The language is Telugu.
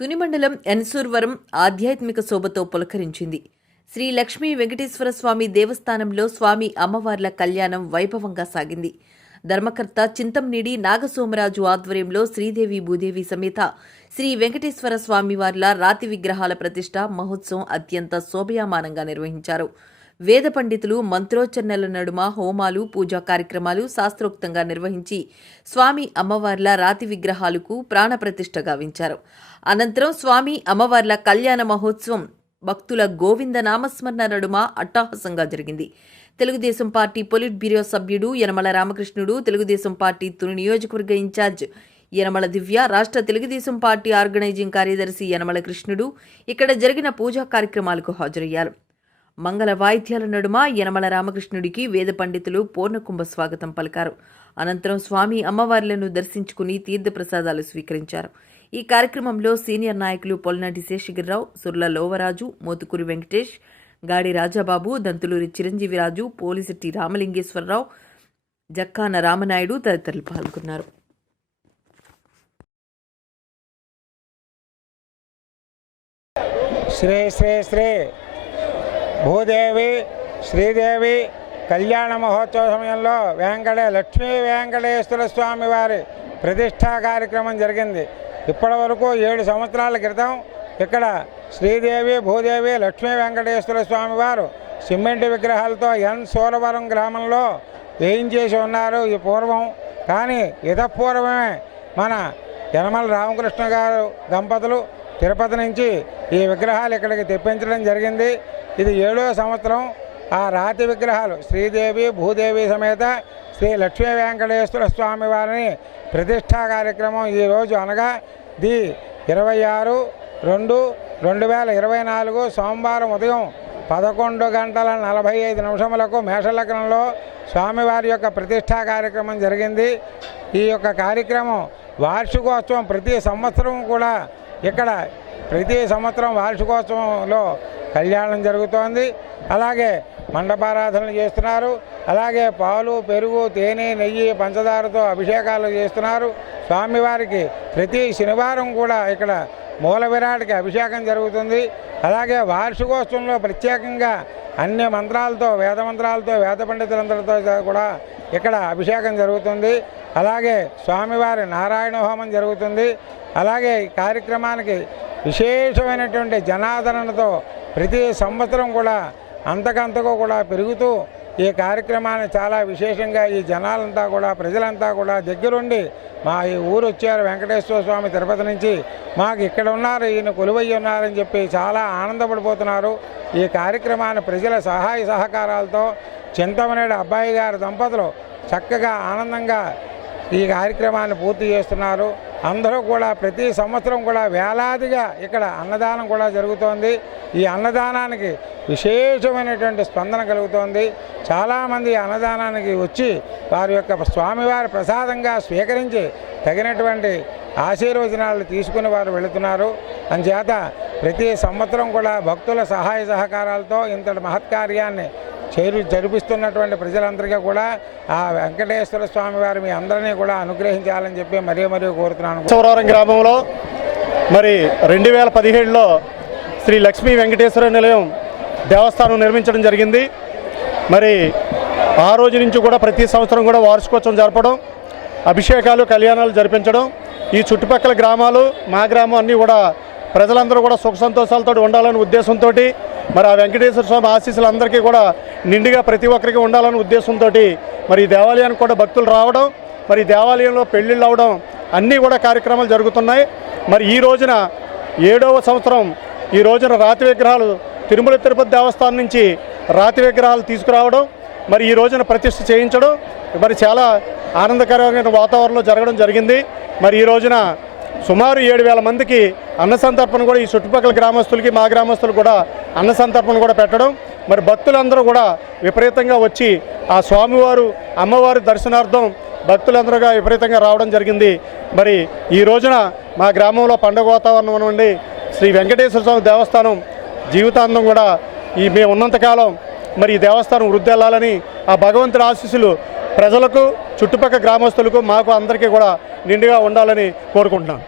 తుని మండలం ఎన్సూర్వరం ఆధ్యాత్మిక శోభతో పులకరించింది. శ్రీ లక్ష్మీ వెంకటేశ్వర స్వామి దేవస్థానంలో స్వామి అమ్మవార్ల కళ్యాణం వైభవంగా సాగింది. ధర్మకర్త చింతంనీడి నాగసోమరాజు ఆధ్వర్యంలో శ్రీదేవి భూదేవి సమేత శ్రీ వెంకటేశ్వర స్వామివార్ల రాతి విగ్రహాల ప్రతిష్ట మహోత్సవం అత్యంత శోభయామానంగా నిర్వహించారు. వేద పండితులు మంత్రోచ్చరణల నడుమ హోమాలు పూజా కార్యక్రమాలు శాస్త్రోక్తంగా నిర్వహించి స్వామి అమ్మవార్ల రాతి విగ్రహాలకు ప్రాణప్రతిష్ఠ గావించారు అనంతరం స్వామి అమ్మవార్ల కళ్యాణ మహోత్సవం భక్తుల గోవింద నామస్మరణ నడుమ అట్టహాసంగా జరిగింది. తెలుగుదేశం పార్టీ పొలిట్ బ్యూరో సభ్యుడు యనమల రామకృష్ణుడు తెలుగుదేశం పార్టీ తుని నియోజకవర్గ ఇన్ఛార్జ్ యనమల దివ్య రాష్ట్ర తెలుగుదేశం పార్టీ ఆర్గనైజింగ్ కార్యదర్శి యనమల కృష్ణుడు ఇక్కడ జరిగిన పూజా కార్యక్రమాలకు హాజరయ్యారు. మంగళ వాయిద్యాల నడుమ యనమల రామకృష్ణుడికి వేద పండితులు పూర్ణకుంభ స్వాగతం పలికారు. అనంతరం స్వామి అమ్మవార్లను దర్శించుకుని తీర్థప్రసాదాలు స్వీకరించారు. ఈ కార్యక్రమంలో సీనియర్ నాయకులు పొలనాటి శేషగిరిరావు సుర్ల లోవరాజు మోతుకూరి వెంకటేష్ గాడి రాజాబాబు దంతులూరి చిరంజీవిరాజు పోలిశెట్టి రామలింగేశ్వరరావు జక్కాన రామనాయుడు తదితరులు పాల్గొన్నారు. శ్రీ శ్రీ శ్రీ. భూదేవి శ్రీదేవి కళ్యాణ మహోత్సవ సమయంలో వెంకటే లక్ష్మీ వెంకటేశ్వర స్వామి వారి ప్రతిష్టా కార్యక్రమం జరిగింది. ఇప్పటి వరకు ఏడు సంవత్సరాల క్రితం ఇక్కడ శ్రీదేవి భూదేవి లక్ష్మీ వెంకటేశ్వర స్వామి వారు సిమెంట్ విగ్రహాలతో ఎన్ సూరవరం గ్రామంలో వేయించేసి ఉన్నారు ఈ పూర్వం. కానీ ఇతపూర్వమే మన యనమల రామకృష్ణ గారు దంపతులు తిరుపతి నుంచి ఈ విగ్రహాలు ఇక్కడికి తెప్పించడం జరిగింది. ఇది ఏడో సంవత్సరం. ఆ రాతి విగ్రహాలు శ్రీదేవి భూదేవి సమేత శ్రీ లక్ష్మీ వెంకటేశ్వర స్వామి వారిని ప్రతిష్టా కార్యక్రమం ఈరోజు అనగా ది ఇరవై ఆరు రెండు రెండు వేల ఇరవై నాలుగు సోమవారం ఉదయం పదకొండు గంటల నలభై ఐదు నిమిషములకు మేషలగ్నంలో స్వామివారి యొక్క ప్రతిష్టా కార్యక్రమం జరిగింది. ఈ యొక్క కార్యక్రమం వార్షికోత్సవం ప్రతి సంవత్సరం కూడా ఇక్కడ ప్రతి సంవత్సరం వార్షికోత్సవంలో కళ్యాణం జరుగుతోంది. అలాగే మండపారాధనలు చేస్తున్నారు. అలాగే పాలు పెరుగు తేనె నెయ్యి పంచదారతో అభిషేకాలు చేస్తున్నారు. స్వామివారికి ప్రతి శనివారం కూడా ఇక్కడ మూల విరాట్కి అభిషేకం జరుగుతుంది. అలాగే వార్షికోత్సవంలో ప్రత్యేకంగా అన్ని మంత్రాలతో వేద మంత్రాలతో వేద పండితులందరితో కూడా ఇక్కడ అభిషేకం జరుగుతుంది. అలాగే స్వామివారి నారాయణ హోమం జరుగుతుంది. అలాగే ఈ కార్యక్రమానికి విశేషమైనటువంటి జనాదరణతో ప్రతి సంవత్సరం కూడా అంతకంతకు కూడా పెరుగుతూ ఈ కార్యక్రమాన్ని చాలా విశేషంగా ఈ జనాలంతా కూడా ప్రజలంతా కూడా దగ్గరుండి మా ఈ ఊరు వచ్చారు వెంకటేశ్వర స్వామి తిరుపతి నుంచి. మాకు ఇక్కడ ఉన్నారు ఈయన కొలువయ్య ఉన్నారని చెప్పి చాలా ఆనందపడిపోతున్నారు. ఈ కార్యక్రమాన్ని ప్రజల సహాయ సహకారాలతో చింతమనేడు అబ్బాయి గారి దంపతులు చక్కగా ఆనందంగా ఈ కార్యక్రమాన్ని పూర్తి చేస్తున్నారు. అందరూ కూడా ప్రతి సంవత్సరం కూడా వేలాదిగా ఇక్కడ అన్నదానం కూడా జరుగుతోంది. ఈ అన్నదానానికి విశేషమైనటువంటి స్పందన కలుగుతోంది. చాలామంది అన్నదానానికి వచ్చి వారి యొక్క స్వామివారి ప్రసాదంగా స్వీకరించి తగినటువంటి ఆశీర్వచనాలు తీసుకుని వారు వెళుతున్నారు. అందుచేత ప్రతి సంవత్సరం కూడా భక్తుల సహాయ సహకారాలతో ఇంతటి మహత్కార్యాన్ని చేరు జరిపిస్తున్నటువంటి ప్రజలందరికీ కూడా ఆ వెంకటేశ్వర స్వామి వారు మీ అందరినీ కూడా అనుగ్రహించాలని చెప్పి మరీ మరీ కోరుతున్నాను. చౌరవరం గ్రామంలో మరి రెండు వేల పదిహేడులో శ్రీ లక్ష్మీ వెంకటేశ్వర నిలయం దేవస్థానం నిర్మించడం జరిగింది. మరి ఆ రోజు నుంచి కూడా ప్రతి సంవత్సరం కూడా వార్షికోత్సవం జరపడం అభిషేకాలు కళ్యాణాలు జరిపించడం. ఈ చుట్టుపక్కల గ్రామాలు మా గ్రామం అన్నీ కూడా ప్రజలందరూ కూడా సుఖ సంతోషాలతో ఉండాలనే ఉద్దేశంతో మరి ఆ వెంకటేశ్వర స్వామి ఆశీస్సులు అందరికీ కూడా నిండుగా ప్రతి ఒక్కరికి ఉండాలనే ఉద్దేశంతో మరి ఈ దేవాలయానికి కూడా భక్తులు రావడం మరి దేవాలయంలో పెళ్ళిళ్ళు అవడం అన్నీ కూడా కార్యక్రమాలు జరుగుతున్నాయి. మరి ఈ రోజున ఏడవ సంవత్సరం ఈ రోజున రాతి విగ్రహాలు తిరుమల తిరుపతి దేవస్థానం నుంచి రాతి విగ్రహాలు తీసుకురావడం మరి ఈ రోజున ప్రతిష్ఠ చేయించడం మరి చాలా ఆనందకరమైన వాతావరణంలో జరగడం జరిగింది. మరి ఈ రోజున సుమారు ఏడు వేల మందికి అన్న సంతర్పణ కూడా ఈ చుట్టుపక్కల గ్రామస్తులకి మా గ్రామస్తులు కూడా అన్న సంతర్పణ కూడా పెట్టడం. మరి భక్తులందరూ కూడా విపరీతంగా వచ్చి ఆ స్వామివారు అమ్మవారి దర్శనార్థం భక్తులందరూగా విపరీతంగా రావడం జరిగింది. మరి ఈ రోజున మా గ్రామంలో పండుగ వాతావరణం నుండి శ్రీ వెంకటేశ్వర స్వామి దేవస్థానం జీవితాంతం కూడా ఈ మేము ఉన్నంతకాలం మరి ఈ దేవస్థానం వృద్ధి వెళ్ళాలని ఆ భగవంతుడి ఆశీస్సులు ప్రజలకు చుట్టుపక్కల గ్రామస్తులకు మాకు అందరికీ కూడా నిండుగా ఉండాలని కోరుకుంటున్నాను.